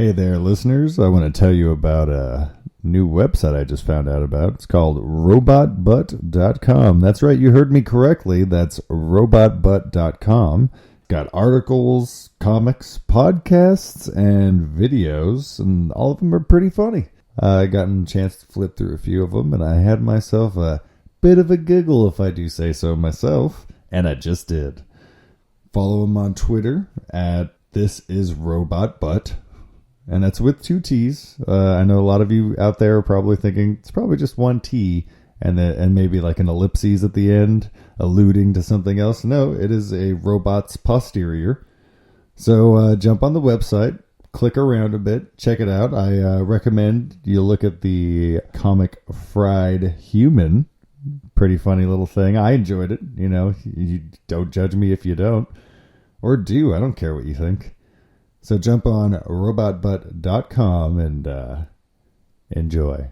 Hey there, listeners. I want to tell you about a new website I just found out about. It's called robotbutt.com. That's right, you heard me correctly. That's robotbutt.com. Got articles, comics, podcasts, and videos, and all of them are pretty funny. I got a chance to flip through a few of them, and I had myself a bit of a giggle, if I do say so myself, and I just did. Follow them on Twitter at thisisrobotbutt. And that's with 2 T's. I know a lot of you out there are probably thinking it's probably just 1 T and maybe like an ellipses at the end, alluding to something else. No, it is a robot's posterior. So jump on the website, click around a bit, check it out. I recommend you look at the comic Fried Human. Pretty funny little thing. I enjoyed it. You know, you don't judge me if you don't. Or do. I don't care what you think. So jump on robotbutt.com and enjoy.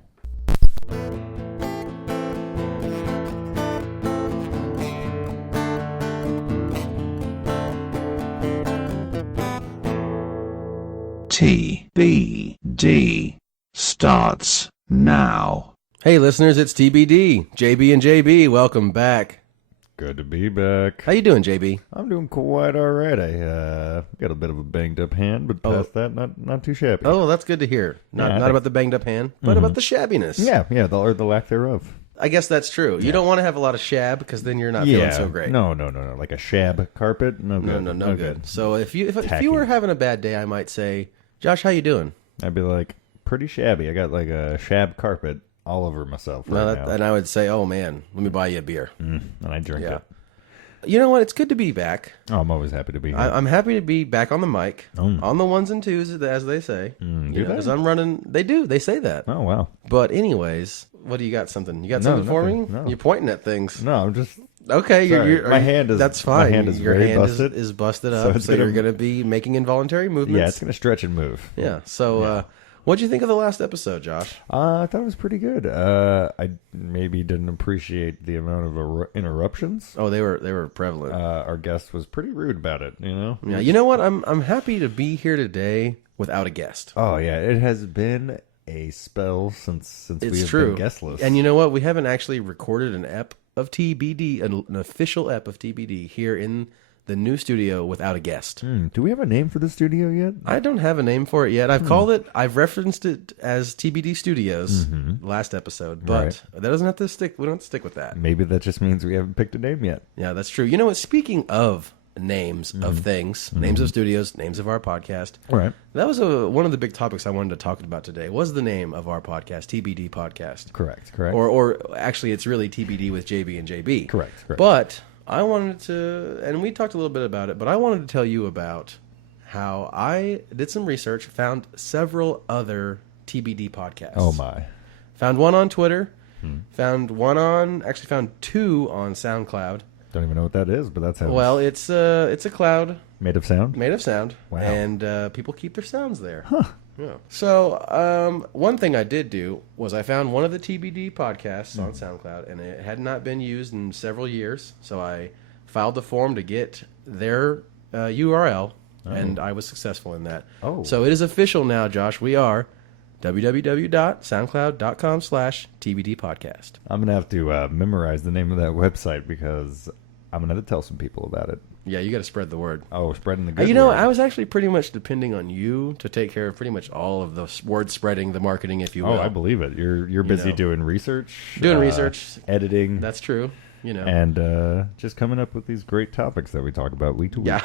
TBD starts now. Hey listeners, it's TBD. JB and JB, welcome back. Good to be back. How you doing, JB? I'm doing quite all right. I got a bit of a banged up hand, but past that, not too shabby. Oh, that's good to hear. Not about the banged up hand, but about the shabbiness. Yeah, or the lack thereof. I guess that's true. You don't want to have a lot of shab because then you're not feeling so great. No. Like a shab carpet? No good. No good. So if you were having a bad day, I might say, Josh, how you doing? I'd be like, pretty shabby. I got like a shab carpet all over myself now. And I would say, oh man, let me buy you a beer. And I drink it. You know what? It's good to be back. Oh, I'm always happy to be here. I'm happy to be back on the mic, on the ones and twos, as they say. Because I'm running. They say that. Oh, wow. But anyways, what do you got? Something? You got something for me? No. You're pointing at things. No, I'm just... Okay, my hand is... That's fine. My hand is Your very hand busted. is busted up, so you're going to be making involuntary movements. Yeah, it's going to stretch and move. Yeah, so... What'd you think of the last episode, Josh? I thought it was pretty good. I maybe didn't appreciate the amount of interruptions. Oh, they were prevalent. Our guest was pretty rude about it, you know? Yeah, you know what? I'm happy to be here today without a guest. Oh, yeah. It has been a spell since we have been guestless. And you know what? We haven't actually recorded an ep of TBD, an official ep of TBD here in the new studio without a guest. Do we have a name for the studio yet? I don't have a name for it yet. I've referenced it as TBD Studios last episode, but that doesn't have to stick. We don't have to stick with that. Maybe that just means we haven't picked a name yet. Yeah, that's true. You know what? Speaking of names of things, names of studios, names of our podcast. All right. That was one of the big topics I wanted to talk about today. Was the name of our podcast, TBD Podcast. Correct. Or actually, it's really TBD with JB and JB. Correct. But I wanted to, and we talked a little bit about it, but I wanted to tell you about how I did some research, found several other TBD podcasts. Oh, my. Found one on Twitter, found 2 on SoundCloud. Don't even know what that is, but that sounds... Well, it's a cloud. Made of sound? Made of sound. Wow. And people keep their sounds there. Huh. Yeah. So one thing I did do was I found one of the TBD podcasts on SoundCloud, and it had not been used in several years. So I filed the form to get their URL, and I was successful in that. Oh. So it is official now, Josh. We are www.soundcloud.com/TBD podcast. I'm going to have to memorize the name of that website because I'm going to have to tell some people about it. Yeah, you got to spread the word. Oh, spreading the good You know, word. I was actually pretty much depending on you to take care of pretty much all of the word spreading, the marketing, if you will. Oh, I believe it. You're busy doing research. Editing. That's true. You know. And just coming up with these great topics that we talk about week to week. Yeah.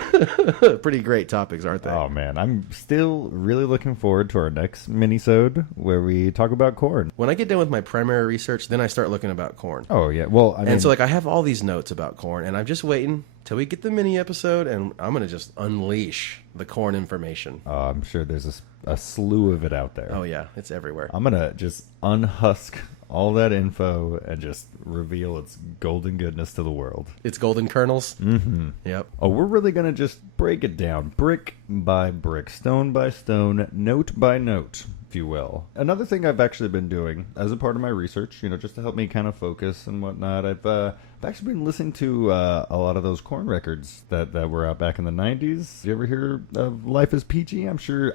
Pretty great topics, aren't they? Oh, man. I'm still really looking forward to our next mini-sode where we talk about corn. When I get done with my primary research, then I start looking about corn. Oh, yeah. Well, I mean... And so, I have all these notes about corn, and I'm just waiting till we get the mini episode, and I'm going to just unleash the corn information. I'm sure there's a slew of it out there. Oh, yeah. It's everywhere. I'm going to just unhusk all that info and just reveal its golden goodness to the world. It's golden kernels? Mm-hmm. Yep. Oh, we're really going to just break it down brick by brick, stone by stone, note by note. if you will. Another thing I've actually been doing as a part of my research, just to help me kind of focus and whatnot, I've actually been listening to a lot of those Korn records that were out back in the 90s. You ever hear of Life is Peachy? I'm sure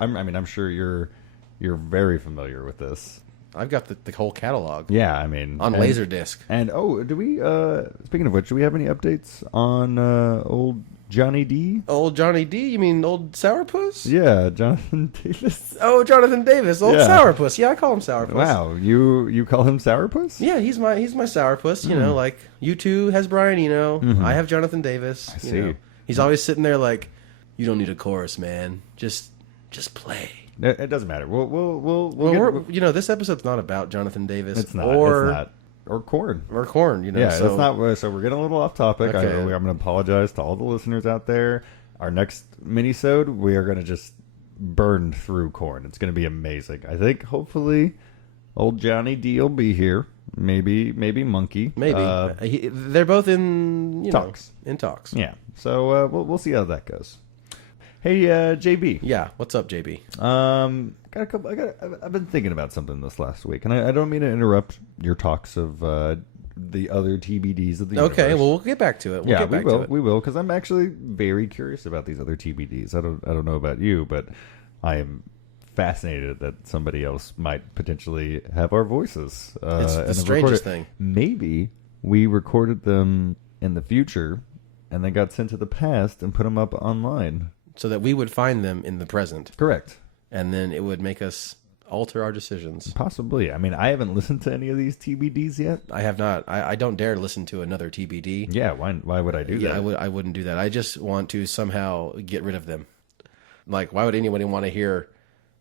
you're very familiar with this. I've got the whole catalog. Yeah, I mean... On Laserdisc. And, do we... speaking of which, do we have any updates on old Johnny D? Old Johnny D? You mean old Sourpuss? Yeah, Jonathan Davis. Oh, Jonathan Davis. Old Sourpuss. Yeah, I call him Sourpuss. Wow, you call him Sourpuss? Yeah, he's my Sourpuss. You know, like, U2 has Brian Eno. I have Jonathan Davis. I see. He's always sitting there like, you don't need a chorus, man. Just play. It doesn't matter. This episode's not about Jonathan Davis. It's not. Or Korn. Or Korn, Yeah, so. It's not. So we're getting a little off topic. Okay. I'm going to apologize to all the listeners out there. Our next mini-sode, we are going to just burn through Korn. It's going to be amazing. I think, hopefully, old Johnny D will be here. Maybe Monkey. Maybe. They're both in talks. In talks. Yeah. So we'll see how that goes. Hey, JB. Yeah, what's up, JB? I've been thinking about something this last week, and I don't mean to interrupt your talks of the other TBDs of the universe. Okay, well, we'll get back to it. We will, because I'm actually very curious about these other TBDs. I don't know about you, but I am fascinated that somebody else might potentially have our voices. It's the strangest thing. Maybe we recorded them in the future, and they got sent to the past and put them up online. So that we would find them in the present. Correct. And then it would make us alter our decisions. Possibly. I mean, I haven't listened to any of these TBDs yet. I have not. I don't dare listen to another TBD. Yeah, why would I do that? I wouldn't do that. I just want to somehow get rid of them. Like, why would anybody want to hear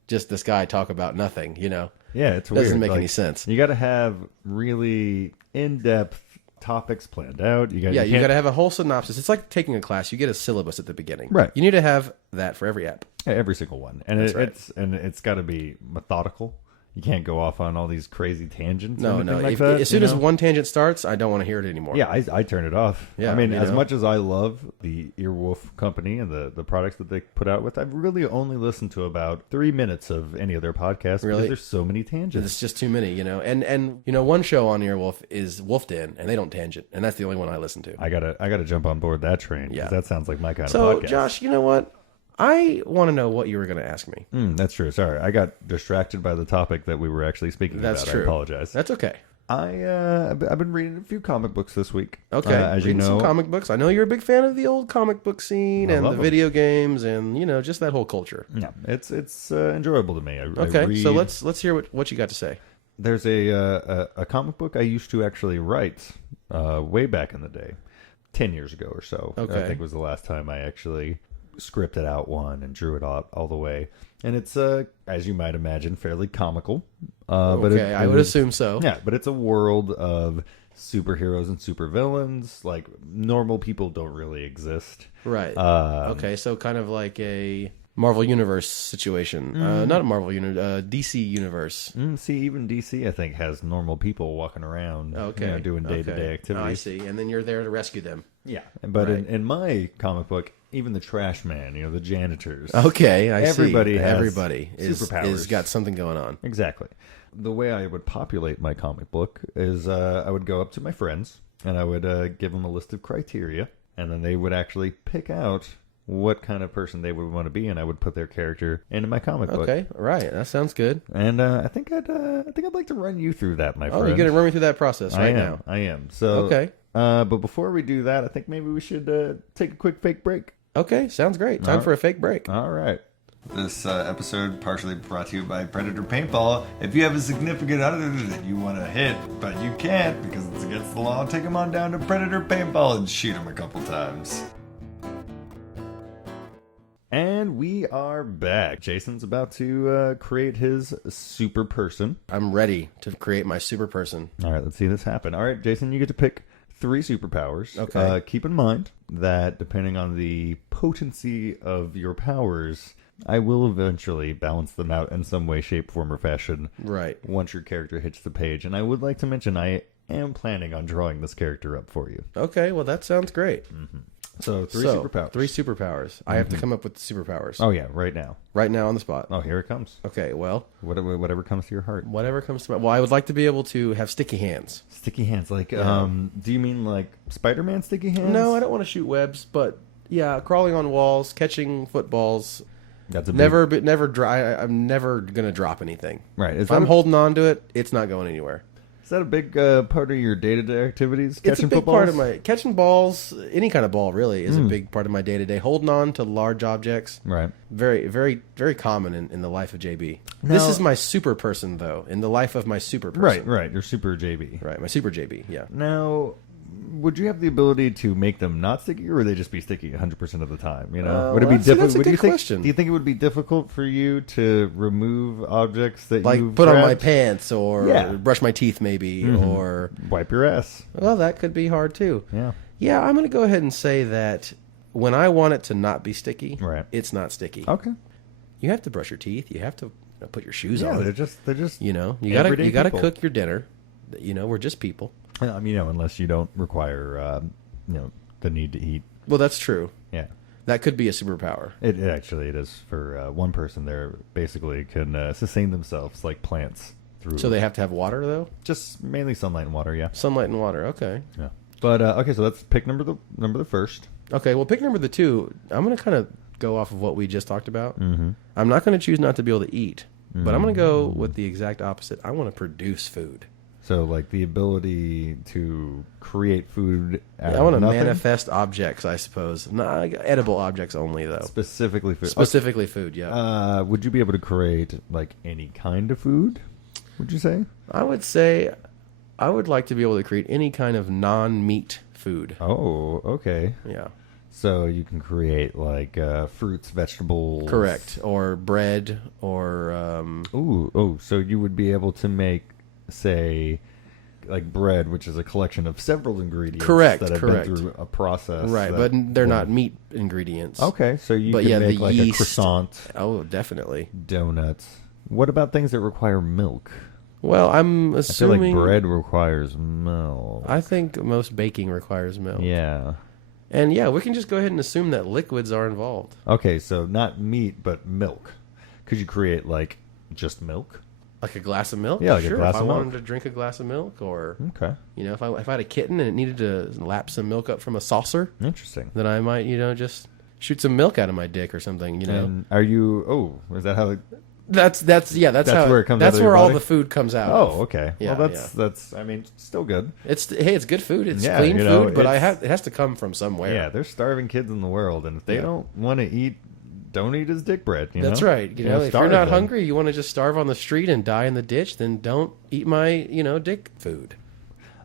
just this guy talk about nothing, Yeah, it's weird. Doesn't make any sense. You got to have really in-depth topics planned out. You got to have a whole synopsis. It's like taking a class. You get a syllabus at the beginning. Right. You need to have that for every app. Yeah, every single one. And it's got to be methodical. You can't go off on all these crazy tangents. No. As soon as one tangent starts, I don't want to hear it anymore. Yeah, I turn it off. Yeah, I mean, as much as I love the Earwolf company and the products that they put out with, I've really only listened to about 3 minutes of any of their podcasts because there's so many tangents. It's just too many, And one show on Earwolf is Wolf Den, and they don't tangent, and that's the only one I listen to. I gotta jump on board that train. Yeah, that sounds like my kind of podcast. So, Josh, you know what? I want to know what you were going to ask me. That's true. Sorry, I got distracted by the topic that we were actually speaking about. That's true. I apologize. That's okay. I've been reading a few comic books this week. Okay, as you know, some comic books. I know you're a big fan of the old comic book scene and the video games and just that whole culture. Yeah, it's enjoyable to me. So let's hear what you got to say. There's a comic book I used to actually write way back in the day, 10 years ago or so. Okay. I think was the last time I actually scripted out one and drew it all the way. And it's, as you might imagine, fairly comical. But I would assume so. Yeah, but it's a world of superheroes and supervillains. Like, normal people don't really exist. Right. Okay, so kind of like a Marvel Universe situation. Not a Marvel Universe, DC Universe. See, even DC, I think, has normal people walking around doing day-to-day activities. I see. And then you're there to rescue them. Yeah. But in my comic book, even the trash man, the janitors. Okay, Everybody is got something going on. Exactly. The way I would populate my comic book is I would go up to my friends and I would give them a list of criteria, and then they would actually pick out what kind of person they would want to be, and I would put their character into my comic book. Okay, right. That sounds good. And I think I'd like to run you through that, my friend. Oh, you're going to run me through that process now? I am. So okay. But before we do that, I think maybe we should take a quick fake break. Okay, sounds great. Time for a fake break. All right. This episode partially brought to you by Predator Paintball. If you have a significant other that you want to hit, but you can't because it's against the law, take them on down to Predator Paintball and shoot them a couple times. And we are back. Jason's about to create his Superperson. I'm ready to create my Superperson. All right, let's see this happen. All right, Jason, you get to pick 3 superpowers. Okay. Keep in mind that depending on the potency of your powers, I will eventually balance them out in some way, shape, form, or fashion. Right. Once your character hits the page. And I would like to mention I am planning on drawing this character up for you. Okay, well, that sounds great. Mm-hmm. So three superpowers. Three superpowers. I have to come up with the superpowers. Oh yeah, right now. Right now on the spot. Oh, here it comes. Okay, well. Whatever comes to your heart. Whatever comes to mind. Well, I would like to be able to have sticky hands. Sticky hands, like do you mean like Spider-Man sticky hands? No, I don't want to shoot webs, but yeah, crawling on walls, catching footballs. That's a never dry. I'm never gonna drop anything. Right. If I'm holding on to it, it's not going anywhere. Is that a big part of your day-to-day activities? It's a big part of my catching balls. Any kind of ball really is a big part of my day-to-day. Holding on to large objects. Right. Very, very, very common in the life of JB. Now, this is my super person, though. In the life of my super person. Right. You're super JB. Right. My super JB. Yeah. Now, would you have the ability to make them not sticky, or would they just be sticky 100% of the time? You know, would it be difficult? That's a good question. Do you think it would be difficult for you to remove objects that you put on my pants or brush my teeth, maybe, or wipe your ass? Well, that could be hard too. Yeah. Yeah, I'm going to go ahead and say that when I want it to not be sticky, it's not sticky. Okay. You have to brush your teeth. You have to put your shoes on. They're just you gotta cook your dinner. We're just people. Unless you don't require the need to eat. Well, that's true. Yeah. That could be a superpower. It actually is for one person. There basically can sustain themselves like plants through. So they have to have water though. Just mainly sunlight and water. Yeah. Sunlight and water. Okay. Yeah. But okay, so that's pick number the first. Okay. Well, pick number the two. I'm gonna kind of go off of what we just talked about. Mm-hmm. I'm not gonna choose not to be able to eat, but I'm gonna go with the exact opposite. I want to produce food. So, like the ability to create food out I want to of nothing? manifest objects, I suppose. Not edible objects only, though. Specifically food. Specifically food, yeah. Would you be able to create, like, any kind of food, would you say? I would say I would like to be able to create any kind of non-meat food. Oh, okay. Yeah. So you can create, like, fruits, vegetables. Correct. Or bread, or... so you would be able to make, say, like bread, which is a collection of several ingredients that have been through a process. Right, but they're not meat ingredients. Okay, so you can make like yeast, a croissant. Oh, definitely. Donuts. What about things that require milk? Well, I'm assuming... I feel like bread requires milk. I think most baking requires milk. Yeah. And yeah, we can just go ahead and assume that liquids are involved. Okay, so not meat, but milk. Could you create like just milk? Like a glass of milk? Yeah, like sure. a glass if of I milk. wanted to drink a glass of milk, or if I had a kitten and it needed to lap some milk up from a saucer, interesting. Then I might just shoot some milk out of my dick or something. And are you? Oh, is that how? That's how where it comes. That's out of where your all body? the food comes out. Oh, okay. Yeah, well, that's. I mean, still good. It's good food. It's clean food, but it has to come from somewhere. Yeah, there's starving kids in the world, and if they don't want to eat. Don't eat his dick bread. That's right. If you're not hungry, you want to just starve on the street and die in the ditch, then don't eat my, dick food.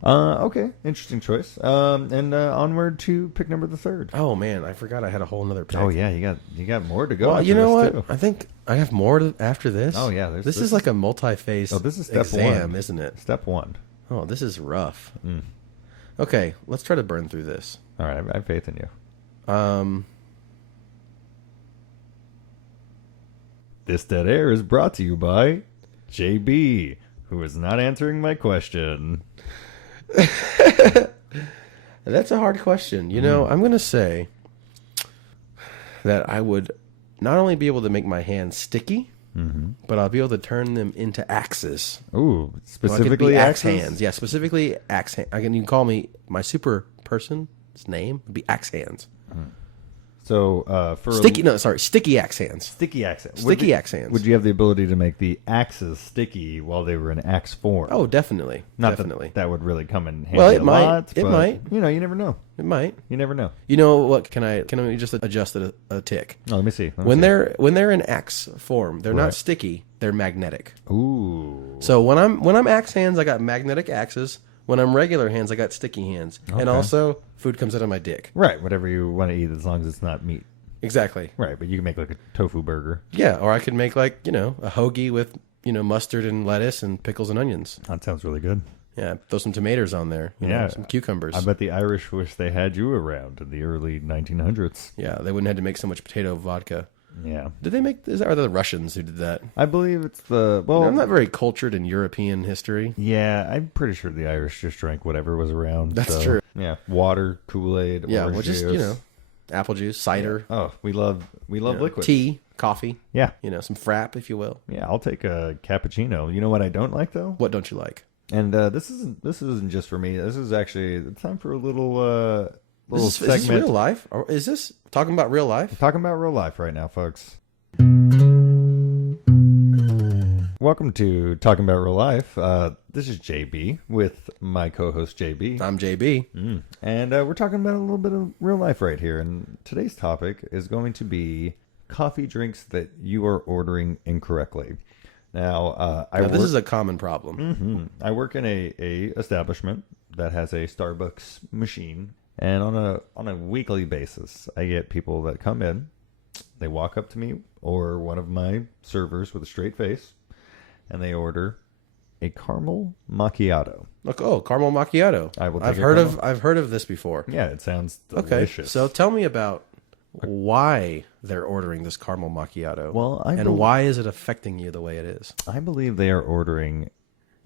Okay, interesting choice. And onward to pick number the third. Oh man, I forgot I had a whole nother pick. Oh yeah, you got more to go. Well, you know what? Too. I think I have more after this. Oh yeah, this is like a multi-phase. Oh, this is step exam, one, isn't it? Step one. Oh, this is rough. Okay, let's try to burn through this. All right, I have faith in you. This dead air is brought to you by JB, who is not answering my question. That's a hard question. I'm going to say that I would not only be able to make my hands sticky, but I'll be able to turn them into axes. Ooh, specifically axe hands. Yeah, specifically axe hands. You can call me my super person's name would be axe hands. So for sticky axe hands. Sticky axe hands. Axe hands. Would you have the ability to make the axes sticky while they were in axe form? Oh, definitely. Not definitely. That would really come in handy. Well, it a might. lot, It might. You never know. It might. You never know. You know what? Can we just adjust it a tick? Oh, let me see. When they're in axe form, they're not sticky. They're magnetic. Ooh. So when I'm axe hands, I got magnetic axes. When I'm regular hands, I got sticky hands. Okay. And also, food comes out of my dick. Right. Whatever you want to eat, as long as it's not meat. Exactly. Right, but you can make like a tofu burger. Yeah, or I could make like, a hoagie with, mustard and lettuce and pickles and onions. That sounds really good. Yeah, throw some tomatoes on there. Some cucumbers. I bet the Irish wish they had you around in the early 1900s. Yeah, they wouldn't have to make so much potato vodka. Yeah. Did they make... Are the Russians who did that? I believe it's the... Well, I'm not very cultured in European history. Yeah, I'm pretty sure the Irish just drank whatever was around. That's true. Yeah, water, Kool-Aid, orange juice. apple juice, cider, Oh, we love liquids. tea, coffee. Yeah. Some frap, if you will. Yeah, I'll take a cappuccino. You know what I don't like though? What don't you like? And this isn't just for me. This is actually it's time for a little Is segment. this real life? Or is this talking about real life? Talking about real life right now, folks. Welcome to Talking About Real Life. This is JB with my co-host JB. I'm JB. And we're talking about a little bit of real life right here. And today's topic is going to be coffee drinks that you are ordering incorrectly. Now, This is a common problem. I work in a establishment that has a Starbucks machine. And on a weekly basis, I get people that come in. They walk up to me or one of my servers with a straight face. And they order a caramel macchiato. Caramel macchiato. I've heard of this before. Yeah, it sounds delicious. Okay, so tell me about why they're ordering this caramel macchiato. Well, why is it affecting you the way it is? I believe they are ordering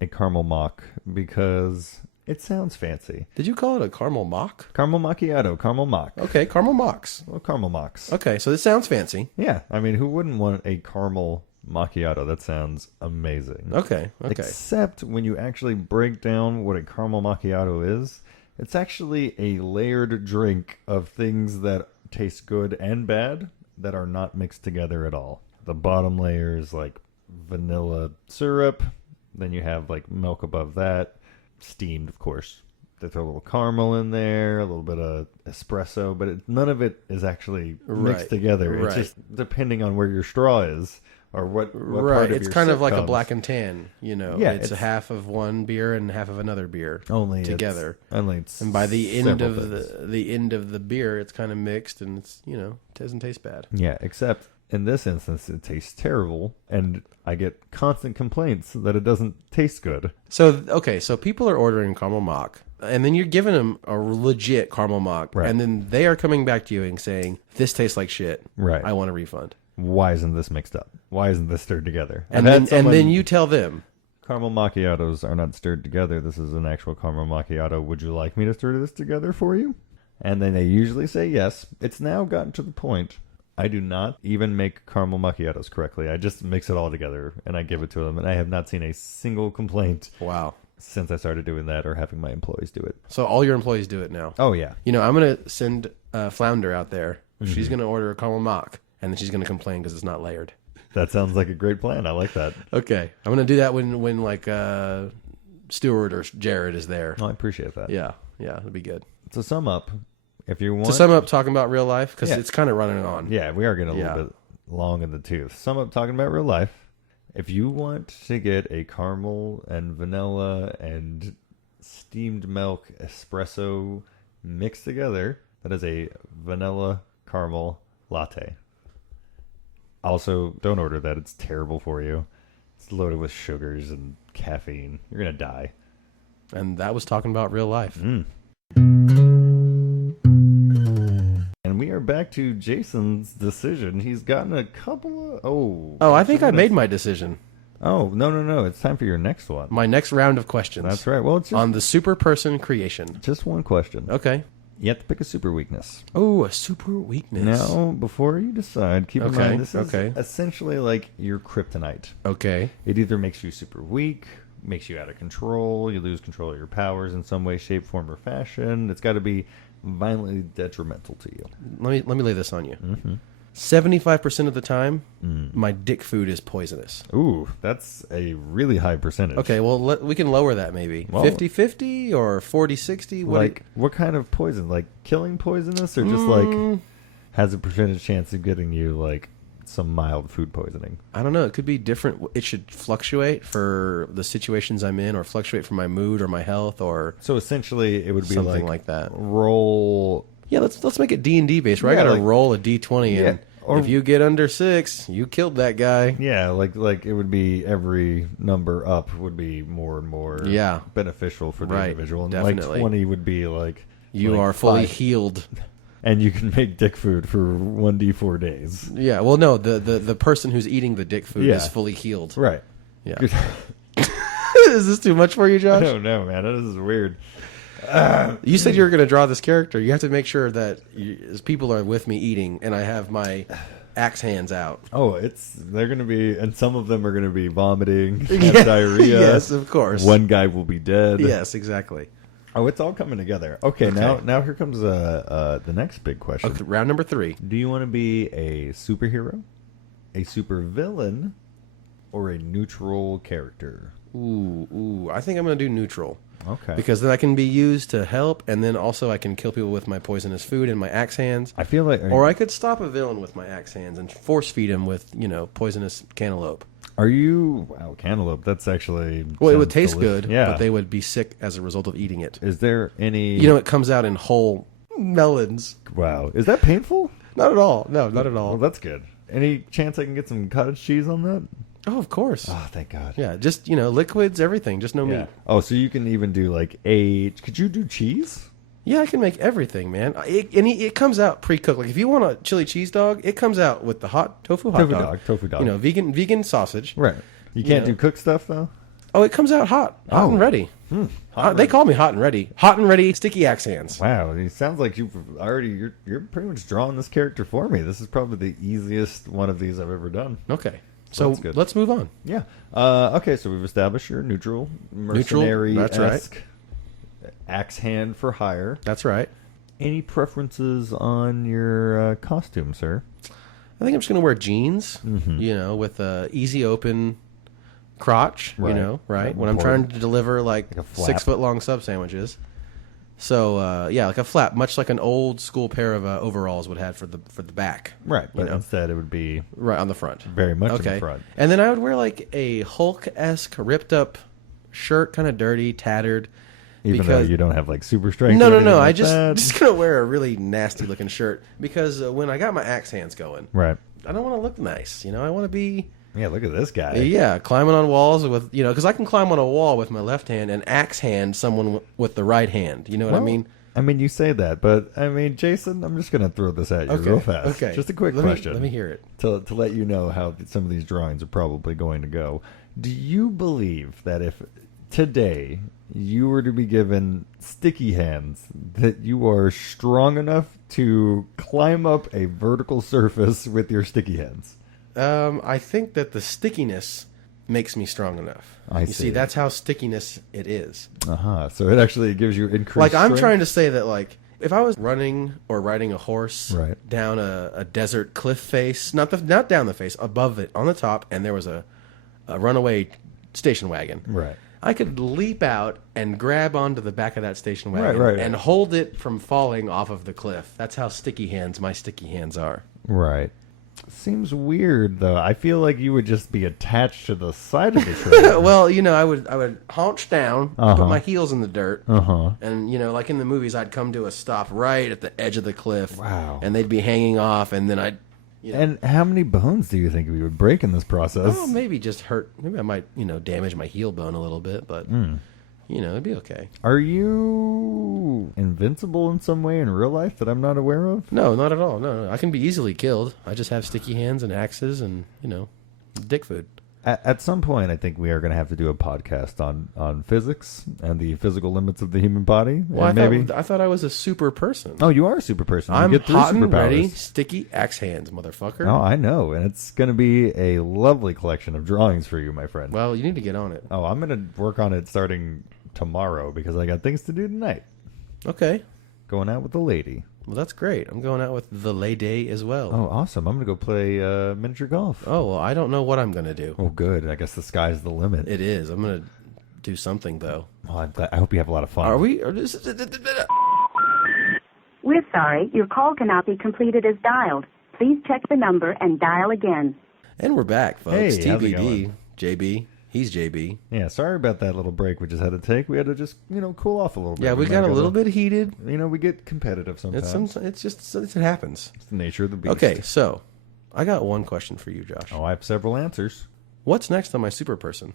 a caramel mock because it sounds fancy. Did you call it a caramel mock? Caramel macchiato, caramel mock. Okay, caramel mocks. Well, caramel mocks. Okay, so this sounds fancy. Yeah, I mean, who wouldn't want a caramel macchiato? That sounds amazing. Okay. Except when you actually break down what a caramel macchiato is, it's actually a layered drink of things that taste good and bad that are not mixed together at all. The bottom layer is like vanilla syrup. Then you have like milk above that, steamed, of course. They throw a little caramel in there, a little bit of espresso, but none of it is actually mixed together. It's just depending on where your straw is. Or what part of it's your kind of sip like comes. a black and tan, Yeah, it's a half of one beer and half of another beer together. And by the end of the end of the beer, it's kind of mixed and it's it doesn't taste bad. Yeah, except in this instance, it tastes terrible, and I get constant complaints that it doesn't taste good. So people are ordering caramel mock, and then you're giving them a legit caramel mock, right. And then they are coming back to you and saying, "This tastes like shit. Right? I want a refund." Why isn't this mixed up? Why isn't this stirred together? And then you tell them, caramel macchiatos are not stirred together. This is an actual caramel macchiato. Would you like me to stir this together for you? And then they usually say yes. It's now gotten to the point I do not even make caramel macchiatos correctly. I just mix it all together and I give it to them. And I have not seen a single complaint. Wow. Since I started doing that or having my employees do it. So all your employees do it now? Oh, yeah. I'm going to send Flounder out there. Mm-hmm. She's going to order a caramel mock. And then she's going to complain because it's not layered. That sounds like a great plan. I like that. Okay. I'm going to do that when like Stuart or Jared is there. Oh, I appreciate that. Yeah. Yeah, it'd be good. To sum up, if you want... To sum up talking about real life, because it's kind of running on. Yeah, we are getting a little bit long in the tooth. Sum up talking about real life. If you want to get a caramel and vanilla and steamed milk espresso mixed together, that is a vanilla caramel latte. Also, don't order that. It's terrible for you. It's loaded with sugars and caffeine. You're going to die. And that was talking about real life. And we are back to Jason's decision. He's gotten a couple of... I think I made my decision. Oh, no. It's time for your next one. My next round of questions. That's right. Well, it's just... on the Superperson creation. Just one question. Okay. You have to pick a super weakness. Oh, a super weakness. Now, before you decide, keep in mind this is essentially like your kryptonite. Okay. It either makes you super weak, makes you out of control, you lose control of your powers in some way, shape, form, or fashion. It's got to be violently detrimental to you. Let me lay this on you. Mm-hmm. 75% of the time, my dick food is poisonous. Ooh, that's a really high percentage. Okay, well, we can lower that maybe. 50-50 or 40-60? What kind of poison? Like killing poisonous or just like has a percentage chance of getting you like some mild food poisoning? I don't know. It could be different. It should fluctuate for the situations I'm in or fluctuate for my mood or my health or... So essentially it would be something like that. Roll... Yeah, let's make it D&D based, where I got to roll a D20, and if you get under 6, you killed that guy. Yeah, like it would be every number up would be more and more beneficial for the individual. And definitely. Like 20 would be like... You are fully healed. And you can make dick food for 1d4 days. Yeah, well, no, the person who's eating the dick food is fully healed. Right. Yeah. Is this too much for you, Josh? I don't know, man. This is weird. You said you were going to draw this character. You have to make sure that as people are with me eating, and I have my axe hands out. Oh, they're going to be, and some of them are going to be vomiting, have diarrhea. Yes, of course. One guy will be dead. Yes, exactly. Oh, it's all coming together. Okay. Now here comes the next big question. Okay, round number 3. Do you want to be a superhero, a supervillain, or a neutral character? Ooh, I think I'm going to do neutral. Okay. Because then I can be used to help, and then also I can kill people with my poisonous food and my axe hands. I feel like... Or I could stop a villain with my axe hands and force feed him with, poisonous cantaloupe. Are you... Wow, cantaloupe, that's actually... Well, it would taste delicious. good, Yeah. but they would be sick as a result of eating it. Is there any... It comes out in whole melons. Wow. Is that painful? Not at all. No, not at all. Well, that's good. Any chance I can get some cottage cheese on that? Oh, of course. Oh, thank God. Yeah, just, liquids, everything, just no meat. Oh, so you can even do like could you do cheese? Yeah, I can make everything, man. It comes out pre-cooked. Like if you want a chili cheese dog, it comes out with the hot tofu dog. Tofu dog. Vegan sausage. Right. You can't do cooked stuff though? Oh, it comes out hot and ready. They call me hot and ready. Hot and ready, sticky axe hands. Wow, it sounds like you're pretty much drawing this character for me. This is probably the easiest one of these I've ever done. Okay. So let's move on. Yeah. Okay, so we've established your neutral, mercenary-esque, axe hand for hire. That's right. Any preferences on your costume, sir? I think I'm just going to wear jeans, with a easy open crotch, right? When I'm trying to deliver like a flap. 6-foot-long sub sandwiches. So, like a flap, much like an old school pair of overalls would have for the back. Right, but instead it would be... Right, on the front. Very much on the front. And then I would wear like a Hulk-esque, ripped up shirt, kind of dirty, tattered. Even though you don't have like super strength. No. I I just gonna wear a really nasty looking shirt because when I got my axe hands going, right, I don't want to look nice. I want to be. Yeah, look at this guy. Yeah, climbing on walls with because I can climb on a wall with my left hand and axe hand someone with the right hand. You know what I mean? I mean, you say that, but I mean, Jason, I'm just gonna throw this at you real fast. Okay, just a quick question. Let me hear it to let you know how some of these drawings are probably going to go. Do you believe that if today you were to be given sticky hands, that you are strong enough to climb up a vertical surface with your sticky hands? I think that the stickiness makes me strong enough. You see, that's how stickiness it is. So it actually gives you increased Like I'm strength? trying to say that like if I was running or riding a horse down a desert cliff face, not down the face, above it on the top, and there was a runaway station wagon. Right. I could leap out and grab onto the back of that station wagon and hold it from falling off of the cliff. That's how my sticky hands are. Right. Seems weird though. I feel like you would just be attached to the side of the train. Well, I would haunch down, put my heels in the dirt, and like in the movies, I'd come to a stop right at the edge of the cliff. Wow. And they'd be hanging off, and then I'd. And how many bones do you think we would break in this process? Oh, maybe just hurt. Maybe I might, damage my heel bone a little bit, but it'd be okay. Are you invincible in some way in real life that I'm not aware of? No, not at all. No. I can be easily killed. I just have sticky hands and axes and dick food. At some point, I think we are going to have to do a podcast on physics and the physical limits of the human body. Well, I thought I was a super person. Oh, you are a super person. I'm you get hot and superpowers. ready, sticky axe hands, motherfucker. Oh, I know, and it's going to be a lovely collection of drawings for you, my friend. Well, you need to get on it. Oh, I'm going to work on it starting tomorrow because I got things to do tonight. Okay. Going out with the lady. Well, that's great. I'm going out with the lady as well. Oh, awesome. I'm going to go play miniature golf. Oh, well, I don't know what I'm going to do. Oh, good. I guess the sky's the limit. It is. I'm going to do something, though. Oh, I hope you have a lot of fun. Are we? We're sorry. Your call cannot be completed as dialed. Please check the number and dial again. And we're back, folks. Hey, how's it TBD. going? JB. He's JB. Yeah, sorry about that little break we just had to take. We had to just, cool off a little bit. Yeah, we got a little bit heated. We get competitive sometimes. It happens. It's the nature of the beast. Okay, so I got one question for you, Josh. Oh, I have several answers. What's next on my super person?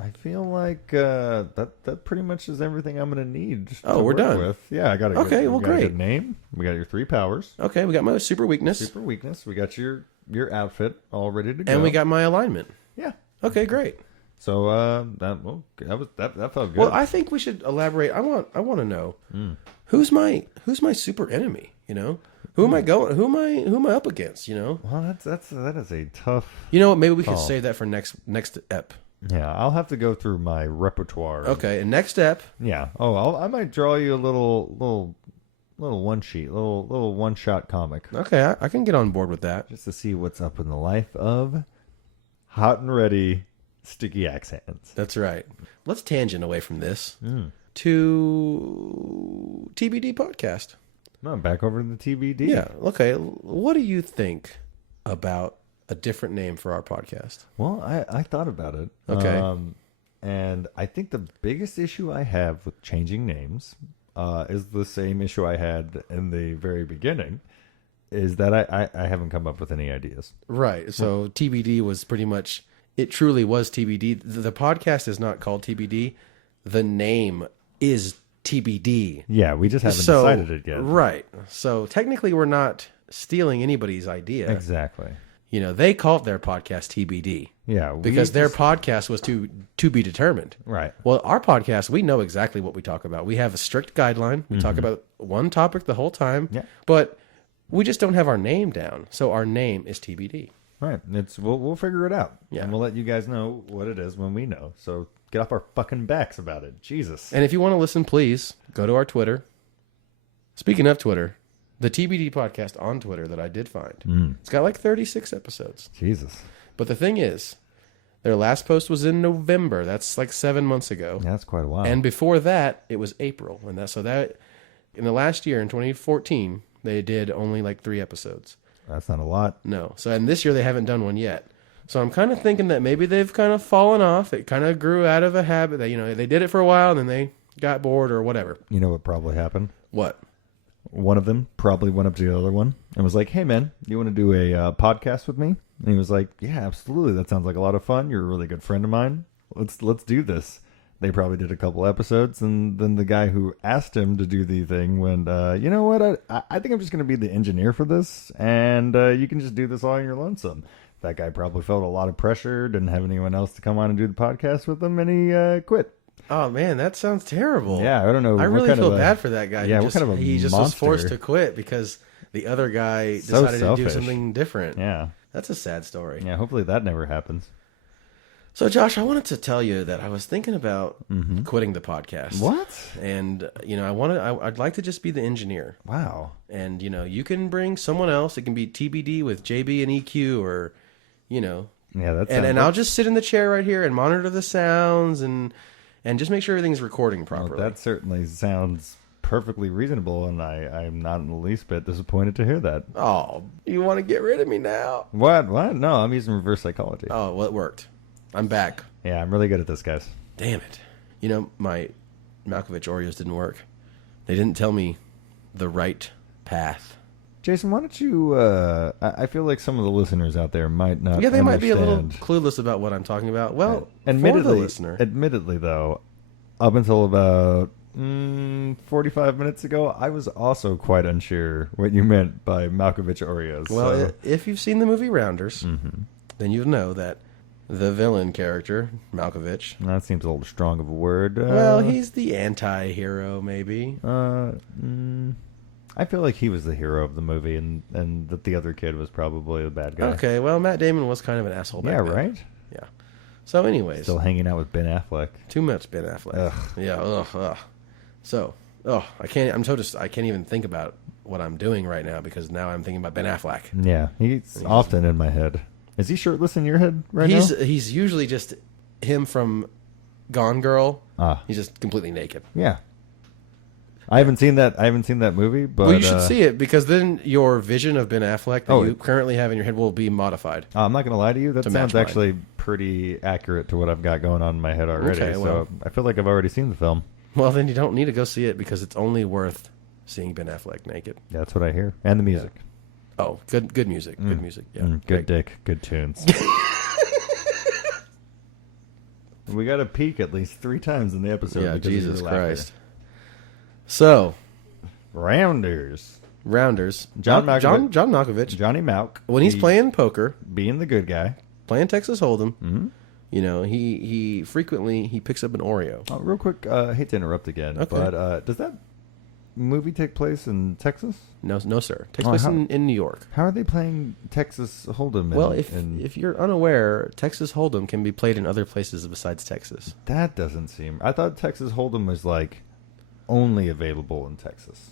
I feel like that pretty much is everything I'm going to need. We're done. With. Yeah, I got a Okay, well, great. A good name. We got your 3 powers. Okay, we got my super weakness. Super weakness. We got your outfit all ready to go. And we got my alignment. Yeah. Okay, great. So that felt good. Well, I think we should elaborate. I want to know who's my super enemy. You know, who am I up against? You know. Well, that is a tough. You know what? Maybe we could save that for next ep. Yeah, I'll have to go through my repertoire. Okay, and next ep. Yeah. Oh, I might draw you a little one shot comic. Okay, I can get on board with that. Just to see what's up in the life of Hot and Ready Sticky Axe Hands. That's right. Let's tangent away from this to TBD podcast. No, back over to the TBD. Yeah. Okay. What do you think about a different name for our podcast? Well, I thought about it. Okay. And I think the biggest issue I have with changing names is the same issue I had in the very beginning, is that I haven't come up with any ideas. Right. So TBD was pretty much, it truly was TBD. The podcast is not called TBD. The name is TBD. Yeah, we just haven't decided it yet. Right. So technically we're not stealing anybody's idea. Exactly. You know, they called their podcast TBD. Yeah. Because their podcast was to be determined. Right. Well, our podcast, we know exactly what we talk about. We have a strict guideline. We talk about one topic the whole time. Yeah. But we just don't have our name down. So our name is TBD. Right. We'll figure it out. Yeah. And we'll let you guys know what it is when we know. So get off our fucking backs about it. Jesus. And if you want to listen, please go to our Twitter. Speaking of Twitter, the TBD podcast on Twitter that I did find. It's got like 36 episodes. Jesus. But the thing is, their last post was in November. That's like 7 months ago. Yeah, that's quite a while. And before that, it was April. And that in the last year, in 2014, they did only like 3 episodes. That's not a lot. No. So, and this year they haven't done one yet. So I'm kind of thinking that maybe they've kind of fallen off. It kind of grew out of a habit that, you know, they did it for a while and then they got bored or whatever. You know what probably happened? What? One of them probably went up to the other one and was like, "Hey, man, you want to do a podcast with me?" And he was like, "Yeah, absolutely. That sounds like a lot of fun. You're a really good friend of mine. Let's do this." They probably did a couple episodes, and then the guy who asked him to do the thing went, "You know what? I think I'm just going to be the engineer for this, and you can just do this all on your lonesome." That guy probably felt a lot of pressure, didn't have anyone else to come on and do the podcast with him, and he quit. Oh man, that sounds terrible. Yeah, I don't know. I really feel bad for that guy. Yeah, what kind of a he just monster. was forced to quit because the other guy So decided to do selfish. something different. Yeah. That's a sad story. Yeah, hopefully that never happens. So Josh, I wanted to tell you that I was thinking about quitting the podcast. What? And you know, I'd like to just be the engineer. Wow. And you know, you can bring someone else. It can be TBD with JB and EQ, or you know. Yeah, that's and I'll just sit in the chair right here and monitor the sounds and just make sure everything's recording properly. Well, that certainly sounds perfectly reasonable, and I'm not in the least bit disappointed to hear that. Oh, you want to get rid of me now? What? No, I'm using reverse psychology. Oh, well, it worked. I'm back. Yeah, I'm really good at this, guys. Damn it. You know, my Malkovich Oreos didn't work. They didn't tell me the right path. Jason, why don't you, I feel like some of the listeners out there might not Yeah, they might be a little understand. clueless about what I'm talking about. Well, for the Admittedly, listener. admittedly, though, up until about 45 minutes ago, I was also quite unsure what you meant by Malkovich Oreos. Well, so. if you've seen the movie Rounders, then you know that the villain character, Malkovich, That seems a little strong of a word. well, he's the anti-hero, maybe. I feel like he was the hero of the movie, and that the other kid was probably the bad guy. Okay, well, Matt Damon was kind of an asshole back Yeah, then. right? Yeah. So anyways, Still hanging out with Ben Affleck. too much Ben Affleck. Ugh. Yeah, ugh. So, I can't even think about what I'm doing right now because now I'm thinking about Ben Affleck. Yeah, he's often in my head. Is he shirtless in your head right now? He's usually just him from Gone Girl. Ah. He's just completely naked. Yeah. I haven't seen that movie, but Well, you should see it because then your vision of Ben Affleck that Oh, you currently have in your head will be modified. I'm not going to lie to you. That To match sounds mine. actually pretty accurate to what I've got going on in my head already. Okay, well. So I feel like I've already seen the film. Well, then you don't need to go see it because it's only worth seeing Ben Affleck naked. That's what I hear. And the music. Oh, good music. Good music. Yeah. Good Great. dick. Good tunes. We got to peak at least 3 times in the episode. Yeah, because of Jesus your laughter. Christ. So, Rounders. Rounders. John John Malkovich. Malkovich. Johnny Malk. When he's playing poker, Being the good guy. playing Texas Hold'em, You know, he frequently he picks up an Oreo. Oh, real quick, I hate to interrupt again, Okay. but does that movie take place in Texas? No, sir. Takes place in New York. How are they playing Texas Hold'em? Well, if you're unaware, Texas Hold'em can be played in other places besides Texas. that doesn't seem. I thought Texas Hold'em was like only available in Texas.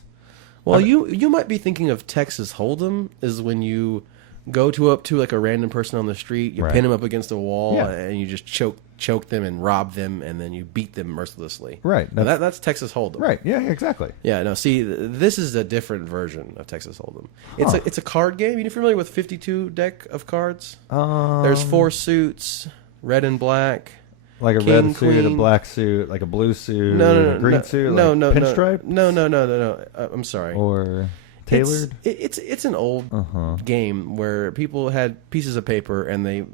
Well, you might be thinking of Texas Hold'em is when you go up to like a random person on the street, you Right. pin them up against a wall, Yeah. and you just choke them and rob them, and then you beat them mercilessly. Right. Now, that's Texas Hold'em. Right. Yeah. Exactly. Yeah. No. See, this is a different version of Texas Hold'em. Huh. It's a card game. You familiar with 52 deck of cards? Um, There's 4 suits, red and black. like a King, red suit, a queen. black suit, like a blue suit, No, a green suit, no, like no, pinstripe, no. I'm sorry. or tailored. It's an old game where people had pieces of paper and they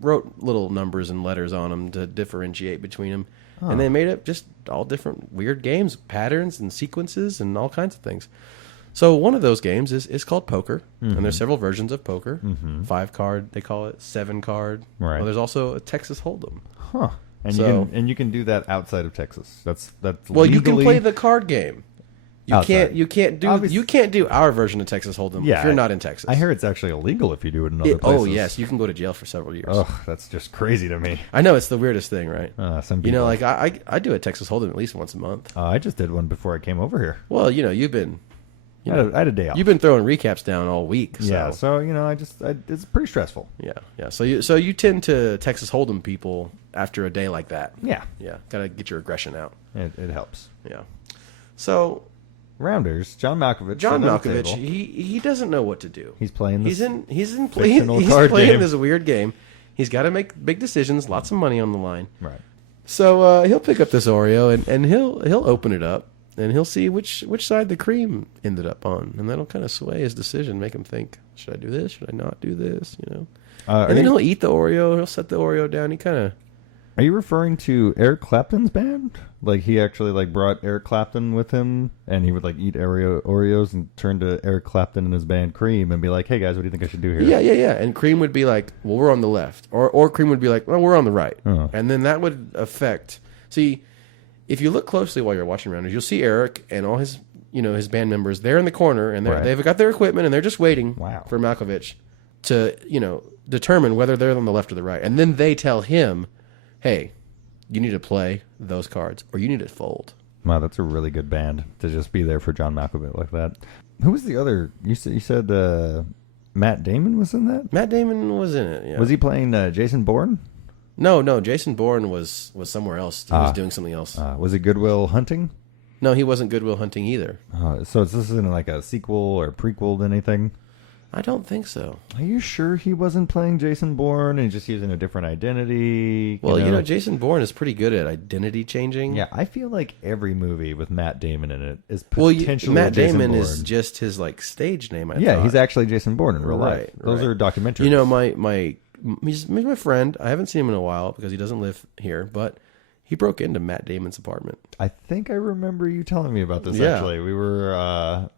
wrote little numbers and letters on them to differentiate between them, and they made up just all different weird games, patterns and sequences and all kinds of things. So one of those games is called poker, and there's several versions of poker. 5 card, they call it, 7 card. Right. Well, there's also a Texas Hold'em. Huh. And So- you can do that outside of Texas. That's Well, you can legally- play the card game. You Outside. you can't do Obvious- you can't do our version of Texas Hold'em Yeah, if you're not in Texas. I hear it's actually illegal if you do it in other places. Oh yes, you can go to jail for several years. Ugh, that's just crazy to me. I know, it's the weirdest thing, right? Some You know, people- like I do a Texas Hold'em at least once a month. I just did one before I came over here. Well, you know, you've been I had a day off. you've been throwing recaps down all week. So. Yeah, so it's pretty stressful. yeah. So you tend to Texas Hold'em people after a day like that. Yeah, Yeah, gotta get your aggression out. it helps. Yeah. So Rounders, John Malkovich. John sitting at the Malkovich, table. he doesn't know what to do. He's playing this. He's fictional he's card playing game. this weird game. He's got to make big decisions, lots of money on the line. Right. So he'll pick up this Oreo and he'll open it up and he'll see which side the cream ended up on, and that'll kind of sway his decision, make him think, should I do this? Should I not do this? You know. And then he'll eat the Oreo. He'll set the Oreo down. He kind of. Are you referring to Eric Clapton's band? Like he actually like brought Eric Clapton with him, and he would like eat Oreos and turn to Eric Clapton and his band Cream and be like, "Hey guys, what do you think I should do here?" Yeah. And Cream would be like, "Well, we're on the left," or Cream would be like, "Well, we're on the right," and then that would affect. See, if you look closely while you're watching Rounders, you'll see Eric and all his his band members. They're in the corner and they've got their equipment and they're just waiting for Malkovich to determine whether they're on the left or the right, and then they tell him, "Hey, you need to play those cards, or you need to fold." Wow, that's a really good band to just be there for John Malkovich like that. Who was the other? You said Matt Damon was in that. Matt Damon was in it. Yeah. Was he playing Jason Bourne? No. Jason Bourne was somewhere else. He was doing something else. Was it Goodwill Hunting? No, he wasn't Goodwill Hunting either. So this isn't like a sequel or prequel to anything? I don't think so. Are you sure he wasn't playing Jason Bourne and just using a different identity? Well, Jason Bourne is pretty good at identity changing. Yeah, I feel like every movie with Matt Damon in it is Well, potentially Matt Jason Damon Bourne. is just his stage name. I Yeah, thought. he's actually Jason Bourne in real life. Right, Those right. are documentaries. He's my friend. I haven't seen him in a while because he doesn't live here, but he broke into Matt Damon's apartment. I think I remember you telling me about this. Yeah. Actually, we were.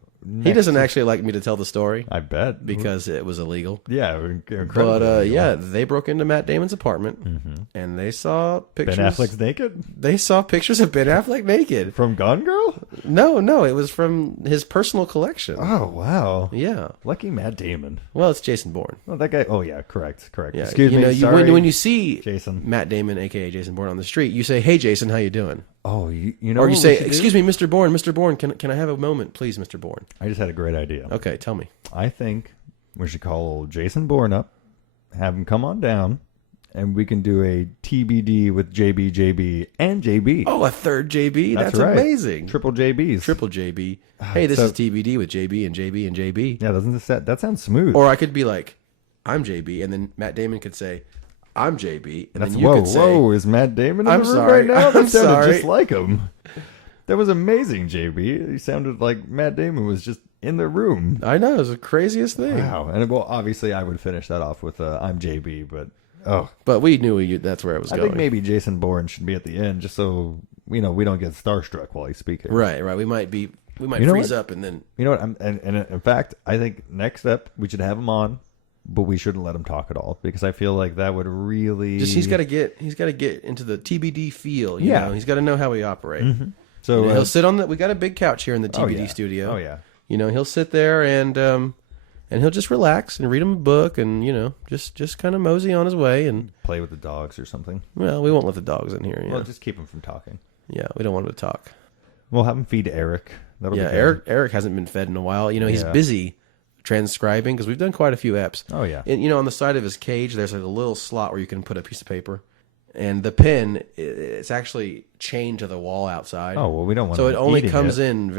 He doesn't actually like me to tell the story. I bet because it was illegal. Yeah, incredible. But they broke into Matt Damon's apartment and they saw pictures. Ben Affleck's naked. They saw pictures of Ben Affleck naked From Gone Girl. No, it was from his personal collection. Oh wow. Yeah. Lucky Matt Damon. Well, it's Jason Bourne. Oh, that guy. Oh yeah, correct. Yeah. Excuse me. When you see Jason Matt Damon, aka Jason Bourne, on the street, you say, "Hey, Jason, how you doing?" Oh, you know. Or you what say, we should "Excuse do? me, Mr. Bourne, can I have a moment, please, Mr. Bourne?" I just had a great idea. Okay, tell me. I think we should call old Jason Bourne up, have him come on down, and we can do a TBD with JB, and JB. Oh, a third JB? That's right. amazing. Triple JBs. Triple JB. Hey, this is TBD with JB and JB and JB. Yeah, that sounds smooth? Or I could be like, "I'm JB," and then Matt Damon could say, "I'm JB," and That's then you could say, whoa! Is Matt Damon in I'm the room sorry. right now? That I'm sounded sorry. just like him. That was amazing, JB. He sounded like Matt Damon was just in the room. I know, it was the craziest thing. Wow. And well, obviously, I would finish that off with "I'm JB," but But we knew that's where it was I going. think maybe Jason Bourne should be at the end, just so we don't get starstruck while he's speaking. Right. We might know freeze what? up and then. You know what? And in fact, I think next up we should have him on, but we shouldn't let him talk at all because I feel like that would really he's got to get into the TBD feel. You know? He's got to know how we operate. Mm-hmm. So he'll sit on we got a big couch here in the TBD studio. Oh yeah. You know, he'll sit there and he'll just relax and read him a book and, you know, just kind of mosey on his way and play with the dogs or something. Well, we won't let the dogs in here. Well, just keep him from talking. Yeah, we don't want him to talk. We'll have him feed Eric. That'll be good. Eric hasn't been fed in a while. You know, he's busy transcribing because we've done quite a few eps. Oh, yeah. And, you know, on the side of his cage, there's like a little slot where you can put a piece of paper. And the pen, it's actually chained to the wall outside. Oh, well, we don't want so it only comes in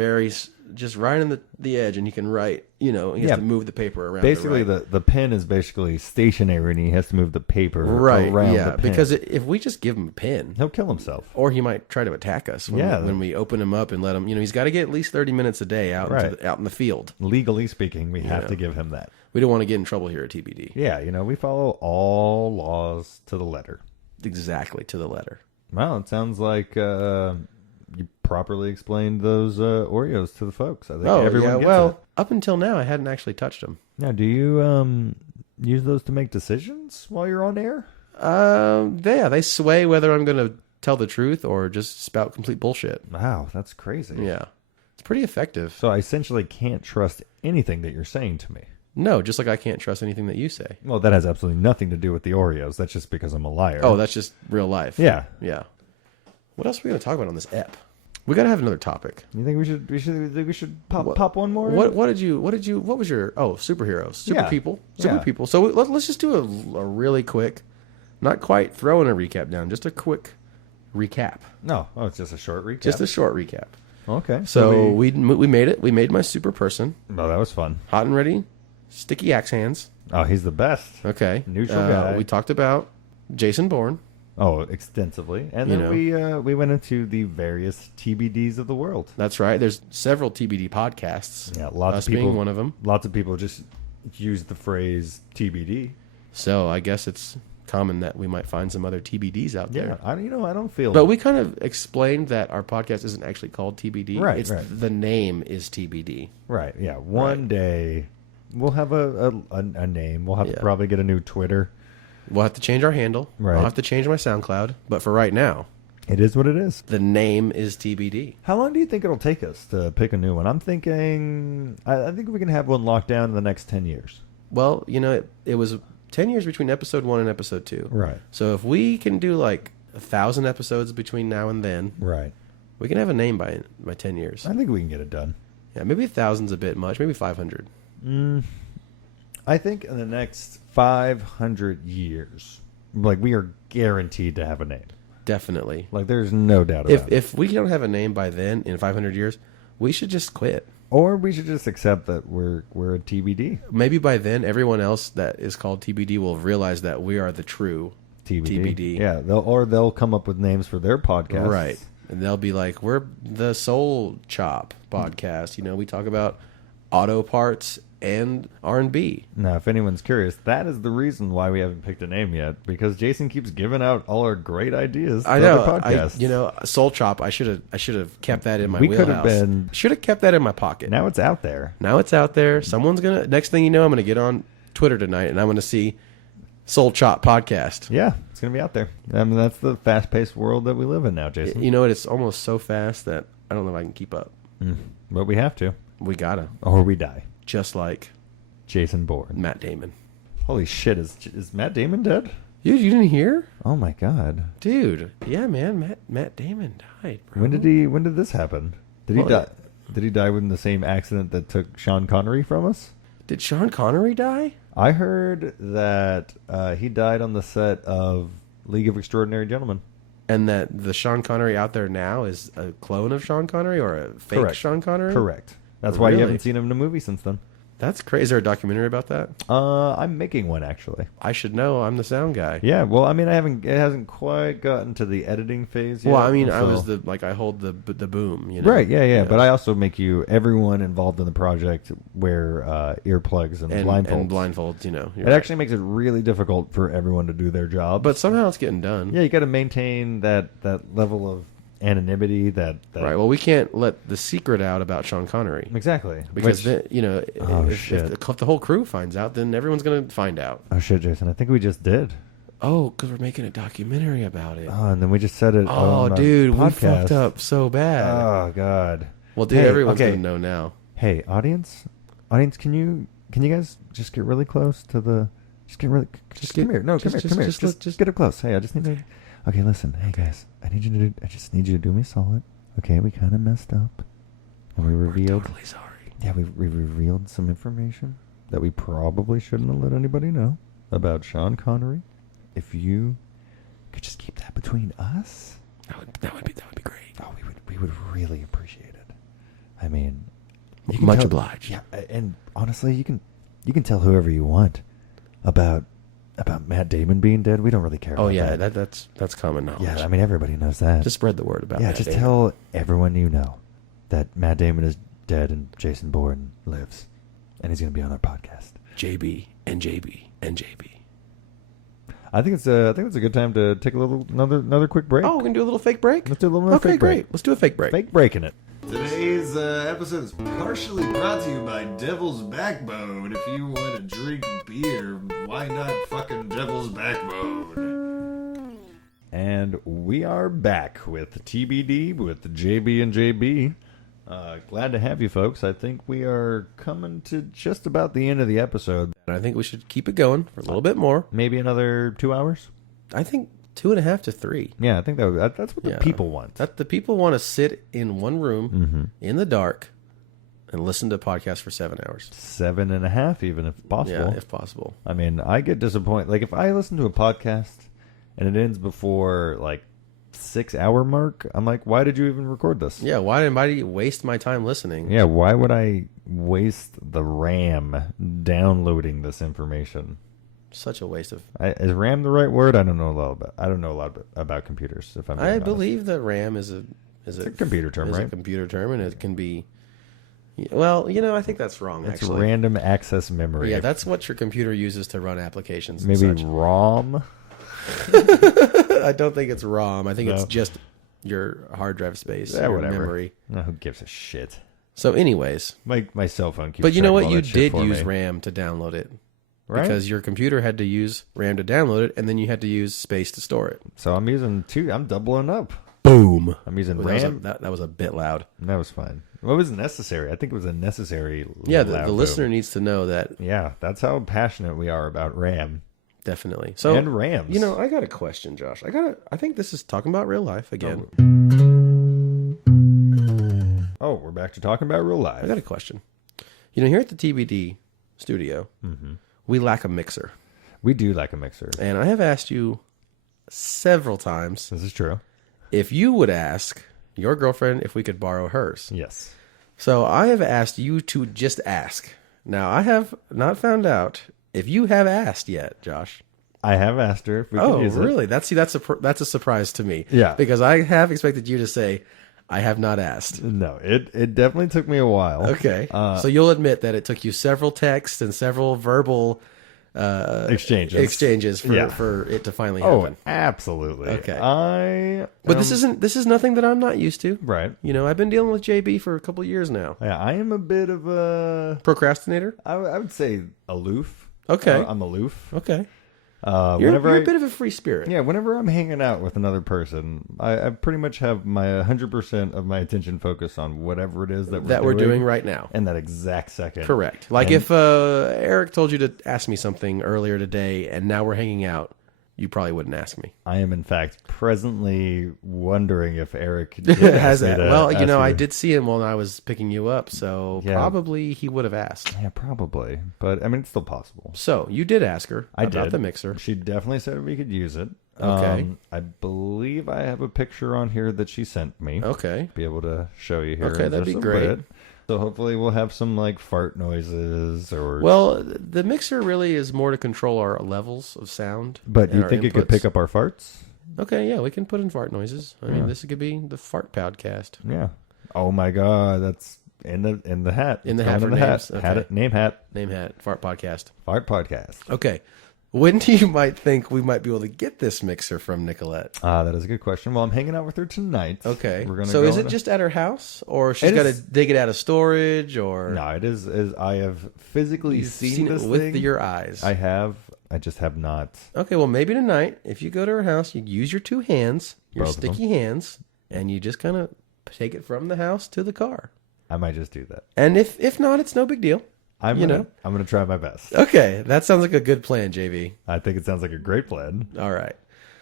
just right in the edge, and he can write. You know, he has to move the paper around. Basically, the pen is basically stationary, and he has to move the paper around the pen. Because if we just give him a pen, he'll kill himself, or he might try to attack us. When we open him up and let him, you know, he's got to get at least 30 minutes a day out in the field. Legally speaking, we have to give him that. We don't want to get in trouble here at TBD. Yeah, you know, we follow all laws to the letter. Exactly, to the letter. Well, it sounds like you properly explained those Oreos to the folks. I think everyone gets it. Up until now, I hadn't actually touched them. Now, do you use those to make decisions while you're on air? They sway whether I'm going to tell the truth or just spout complete bullshit. Wow, that's crazy. Yeah, it's pretty effective. So I essentially can't trust anything that you're saying to me. No, just like I can't trust anything that you say. Well, that has absolutely nothing to do with the Oreos. That's just because I'm a liar. Oh, that's just real life. Yeah. Yeah. What else are we going to talk about on this ep? We got to have another topic. You think we should pop one more? What was your superheroes, super people. So let's just do a really quick, not quite throwing a recap down, just a quick recap. No, it's just a short recap. Just a short recap. Okay. So we made it. We made my Superperson. Oh, that was fun. Hot and ready. Sticky axe hands. Oh, he's the best. Okay. Neutral guy. We talked about Jason Bourne. Oh, extensively. And then we went into the various TBDs of the world. That's right. There's several TBD podcasts. Yeah, lots of people being one of them. Lots of people just use the phrase TBD. So I guess it's common that we might find some other TBDs out there. Yeah, I don't feel. But we kind of explained that our podcast isn't actually called TBD. Right. The name is TBD. Right. Yeah. One day we'll have a name. We'll have to probably get a new Twitter. We'll have to change our handle. Right. I'll have to change my SoundCloud. But for right now, it is what it is. The name is TBD. How long do you think it'll take us to pick a new one? I'm thinking, I think we can have one locked down in the next 10 years. Well, you know, it was 10 years between episode 1 and episode 2. Right. So if we can do like 1,000 episodes between now and then, right, we can have a name by 10 years. I think we can get it done. Yeah, maybe 1,000's a bit much. Maybe 500. I think in the next 500 years, like, we are guaranteed to have a name. Definitely. Like, there's no doubt about it. If we don't have a name by then, in 500 years, we should just quit. Or we should just accept that we're a TBD. Maybe by then, everyone else that is called TBD will realize that we are the true TBD. Yeah, they'll come up with names for their podcast. Right. And they'll be like, we're the Soul Chop podcast. You know, we talk about auto parts and R&B. Now, if anyone's curious, that is the reason why we haven't picked a name yet, because Jason keeps giving out all our great ideas for other podcasts. Soul Chop, I should have kept that in my wheelhouse. Should have kept that in my pocket. Now it's out there. Someone's next thing you know, I'm gonna get on Twitter tonight and I'm gonna see Soul Chop podcast. Yeah, it's gonna be out there. I mean, that's the fast-paced world that we live in now, Jason. You know what? It's almost so fast that I don't know if I can keep up. But we have to. We gotta. Or we die. Just like Jason Bourne. Matt Damon. Holy shit, is Matt Damon dead? You didn't hear? Oh my god. Dude. Yeah, man. Matt Damon died, bro. When did this happen? Did he die? Did he die in the same accident that took Sean Connery from us? Did Sean Connery die? I heard that he died on the set of League of Extraordinary Gentlemen. And that the Sean Connery out there now is a clone of Sean Connery or a fake Sean Connery? Correct. That's why you haven't seen him in a movie since then. That's crazy. Is there a documentary about that? I'm making one, actually. I should know. I'm the sound guy. Yeah, well, I mean, it hasn't quite gotten to the editing phase yet. Well, I mean, I hold the boom, you know? Right, yeah. But I also make everyone involved in the project wear earplugs and blindfolds. And blindfolds, you know. It actually makes it really difficult for everyone to do their job. But somehow it's getting done. Yeah, you got to maintain that level of anonymity that Right. Well, we can't let the secret out about Sean Connery. exactly Because, if shit. the whole crew finds out, then everyone's going to find out. Oh shit, Jason! I think we just did. Oh, because we're making a documentary about it. Oh, and then we just said it. Oh, on dude, we podcast. fucked up so bad. Oh god. Well, dude, Hey, everyone's okay. going to know now. Hey, audience, can you guys just get really close to the? Come here. No, come here. Just get up close. Hey, I just need to. Okay, listen. Hey guys, I just need you to do me a solid. Okay, we kind of messed up, and we revealed. We're totally sorry. Yeah, we revealed some information that we probably shouldn't have let anybody know about Sean Connery. If you could just keep that between us, That would be great. oh, we would really appreciate it. I mean, you Much tell- obliged. Yeah, and honestly, you can tell whoever you want about Matt Damon being dead. We don't really care. Oh about yeah, that. that's common knowledge. Yeah, I mean everybody knows that. Just spread the word about. yeah, Matt just Damon. tell everyone you know that Matt Damon is dead and Jason Bourne lives, and he's going to be on our podcast. JB and JB and JB. I think it's a good time to take another quick break. Oh, we can do a little fake break. Let's do a little more Okay, fake great. break. Let's do a fake break. Fake breaking it. Today's episode is partially brought to you by Devil's Backbone. If you want to drink beer, why not fucking Devil's Backbone? And we are back with TBD with JB and JB. Glad to have you folks. I think we are coming to just about the end of the episode. And I think we should keep it going for a little bit more. Maybe another 2 hours? I think 2.5 to 3. Yeah, I think that's what the people want. That the people want to sit in one room in the dark and listen to podcasts for 7 hours. 7.5 even if possible. Yeah, if possible. I mean, I get disappointed. Like, if I listen to a podcast and it ends before, 6 hour mark, I'm like, why did you even record this? Yeah, why did I waste my time listening? Yeah, why would I waste the RAM downloading this information? Such a waste of. Is RAM the right word? I don't know a lot about computers. If I'm being I honest. believe that RAM is a computer term, right? A computer term, and it can be. Well, I think that's wrong. It's actually, random access memory. yeah, that's what your computer uses to run applications. And maybe such. ROM. I don't think it's ROM. I think it's just your hard drive space, Yeah, your whatever. memory. No, who gives a shit? So, anyways, My cell phone keeps. but you know track of what? all You that shit did for use me. RAM to download it. Right? Because your computer had to use RAM to download it, and then you had to use space to store it. So I'm using two. I'm doubling up. Boom. I'm using That was, RAM. that was a bit loud. That was fine. What was necessary? I think it was a necessary. Yeah, loud the boom. listener needs to know that. Yeah, that's how passionate we are about RAM Definitely. So, and RAMs. I got a question, Josh. I think this is talking about real life again. Oh, we're back to talking about real life. I got a question. Here at the TBD studio, we lack a mixer. We do like a mixer. And I have asked you several times This is true. if you would ask your girlfriend if we could borrow hers. Yes. So I have asked you to just ask. Now, I have not found out if you have asked yet, Josh. I have asked her if we Oh, could use really? That's a surprise to me. Yeah. Because I have expected you to say, I have not asked. it. No, it definitely took me a while. Okay. So you'll admit that it took you several texts and several verbal exchanges for it to finally happen. Oh, absolutely. Okay. But this is nothing that I'm not used to. Right. I've been dealing with JB for a couple of years now. Yeah, I am a bit of a. Procrastinator? I would say aloof. Okay. I'm aloof. Okay. You're You're a bit of a free spirit. Yeah, whenever I'm hanging out with another person, I pretty much have my 100% of my attention focused on whatever it is that we're doing right now. in that exact second. Correct. Like if Eric told you to ask me something earlier today and now we're hanging out, you probably wouldn't ask me. I am, in fact, presently wondering if Eric did ask me to Well, ask I you. did see him while I was picking you up, so Yeah. probably he would have asked. Yeah, probably. But, I mean, it's still possible. So you did ask her I about did. the mixer. She definitely said we could use it. Okay. I believe I have a picture on here that she sent me. Okay. Be able to show you here. Okay, in that'd just be a great. bit. So hopefully we'll have some fart noises or. Well, the mixer really is more to control our levels of sound. But and you our think it could inputs. pick up our farts? Okay, yeah, we can put in fart noises. I mean, this could be the fart podcast. Yeah. Oh my God, that's in the hat. In the It's hat going for in the names. hat. Okay. Hat it, name hat. Name hat, fart podcast. Fart podcast. Okay, When do you might think we might be able to get this mixer from Nicolette? That is a good question. Well, I'm hanging out with her tonight. Okay. We're gonna so go is it just at her house, or she's It got to is- dig it out of storage, or No, it is. I have physically you've seen it this with thing. your eyes? I have. I just have not. Okay, well, maybe tonight, if you go to her house, you use your two hands, your Both of them. sticky hands, and you just kind of take it from the house to the car. I might just do that. And if not, it's no big deal. I'm gonna try my best. Okay, that sounds like a good plan, JV. I think it sounds like a great plan. All right.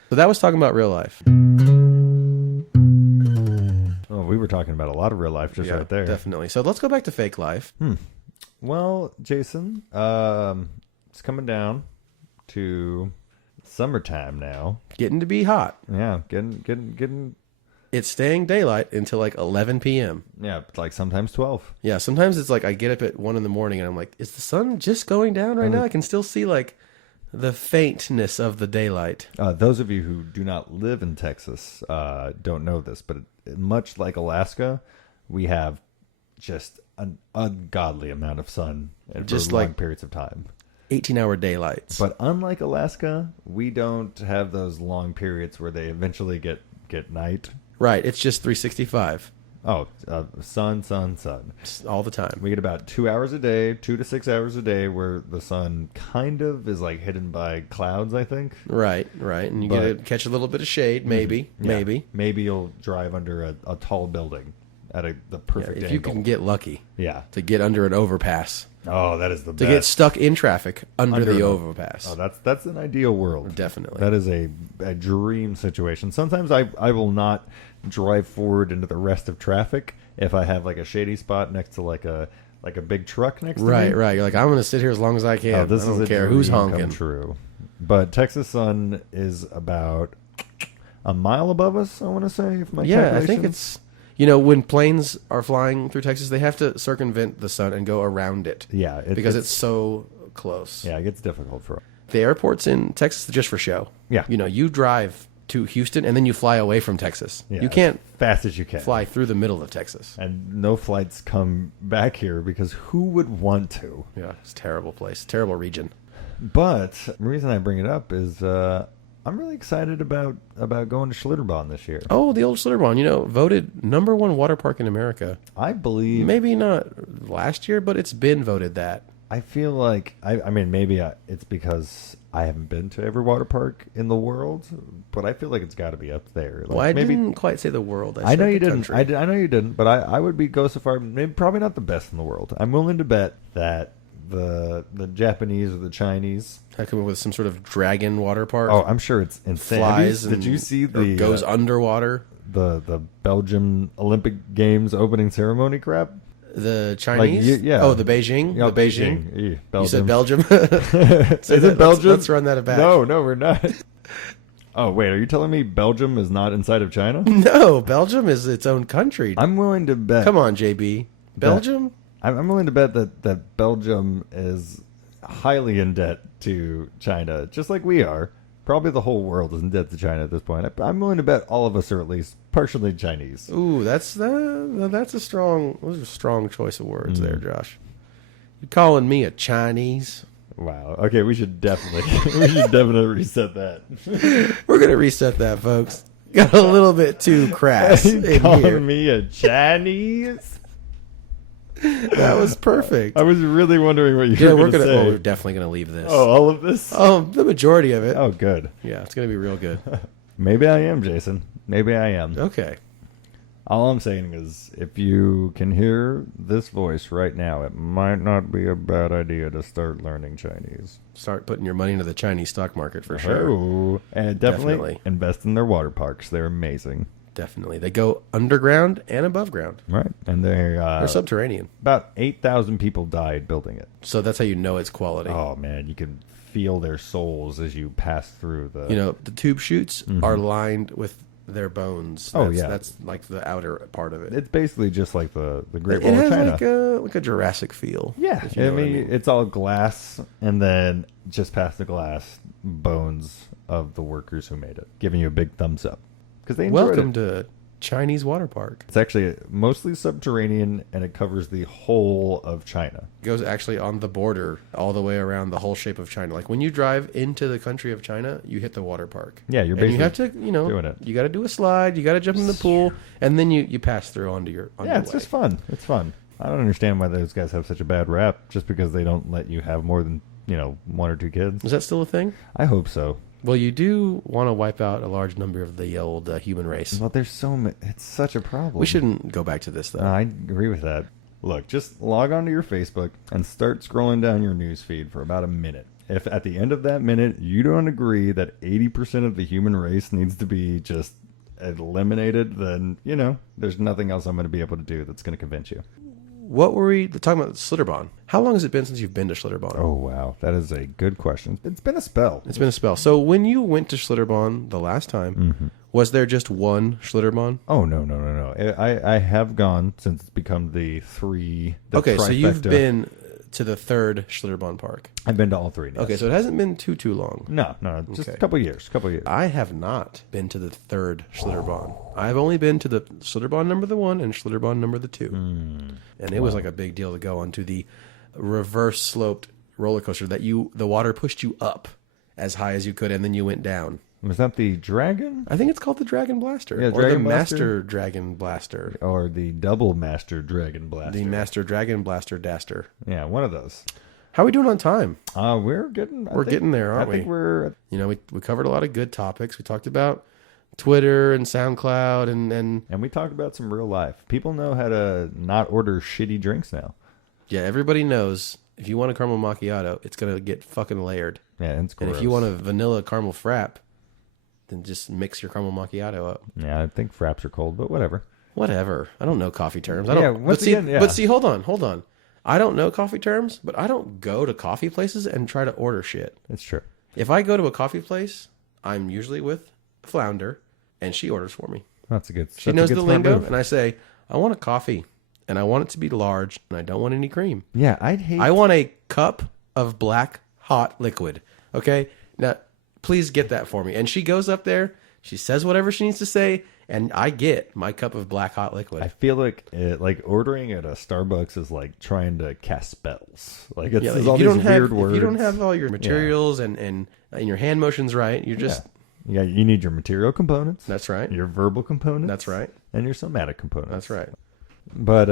So that was talking about real life. Oh, we were talking about a lot of real life just right there. Definitely. So let's go back to fake life. Well, Jason, it's coming down to summertime now. Getting to be hot. Yeah, getting. It's staying daylight until like 11 p.m. Yeah, like sometimes 12. Yeah, sometimes it's like I get up at 1 in the morning and I'm like, is the sun just going down right now? I can still see like the faintness of the daylight. Those of you who do not live in Texas don't know this, but much like Alaska, we have just an ungodly amount of sun Just for long like- periods of time. 18-hour daylights. But unlike Alaska, we don't have those long periods where they eventually get night. Right, it's just 365 Oh, sun. all the time. We get about 2 hours a day, 2 to 6 hours a day, where the sun kind of is like hidden by clouds, I think. Right. And you get to catch a little bit of shade, maybe. Maybe you'll drive under a tall building at the perfect If angle. you can get lucky Yeah. to get under an overpass. Oh, that is the To best. get stuck in traffic under Under the an- overpass. Oh, that's an ideal world. Definitely. That is a dream situation. Sometimes I will not drive forward into the rest of traffic if I have like a shady spot next to like a big truck next to me. Right. You're like, I'm going to sit here as long as I can. Oh, this I don't is a care dream who's come honking. true. But Texas sun is about a mile above us, I want to say, if my Yeah, I think calculations- it's, when planes are flying through Texas, they have to circumvent the sun and go around it. Yeah, because it's so close. Yeah, it gets difficult for them. The airports in Texas are just for show. Yeah. You drive to Houston and then you fly away from Texas. Yeah, You can't as fast as you can fly through the middle of Texas. and no flights come back here because who would want to? Yeah, it's a terrible place, terrible region. But the reason I bring it up is I'm really excited about going to Schlitterbahn this year. Oh, the old Schlitterbahn, voted #1 water park in America. I believe. Maybe not last year, but it's been voted that. I feel like I mean maybe it's because I haven't been to every water park in the world, but I feel like it's got to be up there. Like Well, I maybe didn't quite say the world. I know said you the didn't. country. I know you didn't, but I would go so far. Maybe probably not the best in the world. I'm willing to bet that the Japanese or the Chinese. I come up with some sort of dragon water park. Oh, I'm sure it's insane. Flies. Did you see or the goes underwater? the Belgium Olympic Games opening ceremony crap? The Chinese? yeah. Oh, the Beijing? Yeah, the Beijing? Yeah, You said Belgium. Belgium? Is it Belgium? Let's run that back. No, we're not. Oh, wait, are you telling me Belgium is not inside of China? No, Belgium is its own country. I'm willing to bet. Come on, JB. Belgium? I'm willing to bet that Belgium is highly in debt to China, just like we are. Probably the whole world is in debt to China at this point. I'm willing to bet all of us are at least partially Chinese. Ooh, that's a strong choice of words Hmm. there, Josh. You calling me a Chinese? Wow. Okay, we should definitely reset that. We're gonna reset that, folks. Got a little bit too crass in here. Calling me a Chinese? That was perfect. I was really wondering what you Yeah, were going to say. we're definitely gonna leave this. Oh, all of this? The majority of it. Oh, good. Yeah, it's gonna be real good. Maybe I am, Jason. Maybe I am. Okay. All I'm saying is, if you can hear this voice right now, it might not be a bad idea to start learning Chinese. Start putting your money into the Chinese stock market for sure. Oh, and definitely Definitely. invest in their water parks. They're amazing. Definitely. They go underground and above ground. Right. And they're They're subterranean. about 8,000 people died building it. So that's how you know it's quality. Oh, man, you can feel their souls as you pass through the... The tube chutes are lined with their bones. Oh, That's- yeah. That's like the outer part of it. It's basically just like the Great It Wall has of China. like a Jurassic feel. Yeah, if you know I what mean, it's all glass, and then just past the glass, bones of the workers who made it, giving you a big thumbs up because they enjoyed Welcome it. to Chinese water park. It's actually mostly subterranean, and it covers the whole of China. It goes actually on the border all the way around the whole shape of China. Like when you drive into the country of China, you hit the water park. Yeah, you're and basically you have to, doing it. You got to do a slide. You got to jump in the pool, and then you pass through onto your. Yeah, it's just fun. It's fun. I don't understand why those guys have such a bad rap just because they don't let you have more than, 1 or 2 kids. Is that still a thing? I hope so. Well, you do want to wipe out a large number of the old human race. Well, there's so many. It's such a problem. We shouldn't go back to this, though. I agree with that. Look, just log onto your Facebook and start scrolling down your news feed for about a minute. If at the end of that minute you don't agree that 80% of the human race needs to be just eliminated, then, there's nothing else I'm going to be able to do that's going to convince you. What were we talking about? Schlitterbahn. How long has it been since you've been to Schlitterbahn? Oh, wow. That is a good question. It's been a spell. It's been a spell. So when you went to Schlitterbahn the last time, was there just one Schlitterbahn? Oh, no. I have gone since it's become the Okay, so you've trifecta. been to the third Schlitterbahn park. I've been to all 3 now. Okay, so it hasn't been too long. No, just Okay. a couple years. I have not been to the third Schlitterbahn. I've only been to the Schlitterbahn number 1 and Schlitterbahn number 2. And it was like a big deal to go onto the reverse sloped roller coaster that the water pushed you up as high as you could and then you went down. Was that the Dragon? I think it's called the Dragon Blaster. Yeah, or Dragon the Blaster? Master Dragon Blaster. Or the Double Master Dragon Blaster? The Master Dragon Blaster Daster. Yeah, one of those. How are we doing on time? We're getting there, aren't we? I think we're... We covered a lot of good topics. We talked about Twitter and SoundCloud and we talked about some real life. People know how to not order shitty drinks now. yeah, everybody knows if you want a caramel macchiato, it's going to get fucking layered. Yeah, it's gross. And if you want a vanilla caramel frap, then just mix your caramel macchiato up. Yeah, I think fraps are cold, but whatever. Whatever. I don't know coffee terms. Yeah, once again, yeah. But see, hold on. I don't know coffee terms, but I don't go to coffee places and try to order shit. It's true. If I go to a coffee place, I'm usually with Flounder, and she orders for me. That's a good. She knows the lingo, and I say, I want a coffee, and I want it to be large, and I don't want any cream. Yeah, I want a cup of black hot liquid. Okay? Now, please get that for me. And she goes up there, she says whatever she needs to say, and I get my cup of black hot liquid. I feel like ordering at a Starbucks is like trying to cast spells. Like it's all these weird words. If you don't have all your materials and your hand motions right, you're just... Yeah, you need your material components. That's right. Your verbal components. That's right. And your somatic components. That's right. But,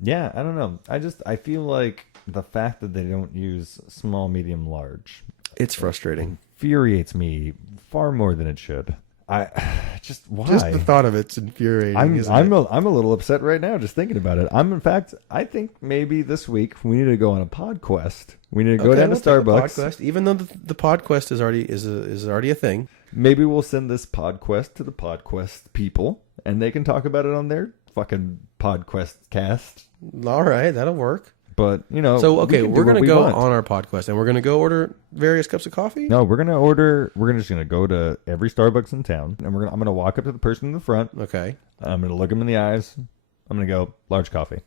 yeah, I don't know. I feel like the fact that they don't use small, medium, large... It's frustrating. Infuriates me far more than it should. Why? Just the thought of it's infuriating. I'm a little upset right now just thinking about it. I think maybe this week we need to go on a pod quest. We need to go down to Starbucks. Even though the pod quest is already a thing. Maybe we'll send this pod quest to the pod quest people, and they can talk about it on their fucking pod quest cast. All right, that'll work. But, so, okay, we're going to go on our podcast, and we're going to go order various cups of coffee? No, we're just going to go to every Starbucks in town, and I'm going to walk up to the person in the front. Okay. I'm going to look them in the eyes. I'm going to go, large coffee.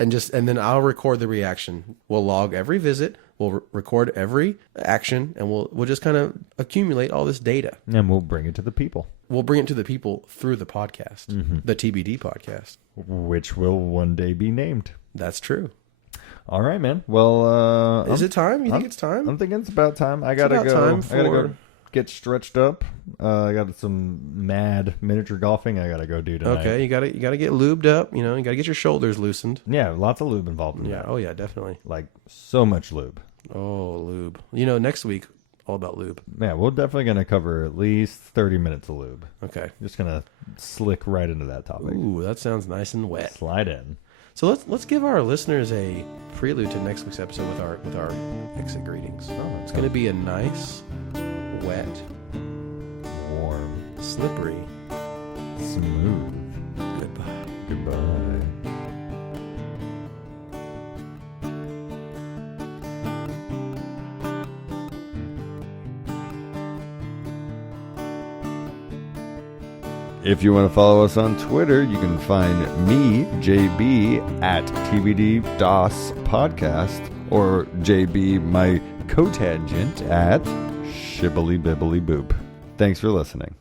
And then I'll record the reaction. We'll log every visit. We'll record every action, and we'll just kind of accumulate all this data. And we'll bring it to the people. We'll bring it to the people through the podcast, the TBD podcast. Which will one day be named. That's true. All right, man. Well, is it time? You think it's time? I'm thinking it's about time. I gotta go get stretched up. I got some mad miniature golfing I gotta go do tonight. Okay, you gotta get lubed up. You gotta get your shoulders loosened. Yeah, lots of lube involved in that. Oh yeah, definitely. Like so much lube. Oh, lube. Next week all about lube. Yeah, we're definitely gonna cover at least 30 minutes of lube. Okay, just gonna slick right into that topic. Ooh, that sounds nice and wet. Slide in. So let's give our listeners a prelude to next week's episode with our exit greetings. Oh, it's going to be a nice, wet, warm, slippery, smooth. Goodbye. If you want to follow us on Twitter, you can find me, JB, at TBD DOS Podcast, or JB, my cotangent, at Shibbly Bibbly Boop. Thanks for listening.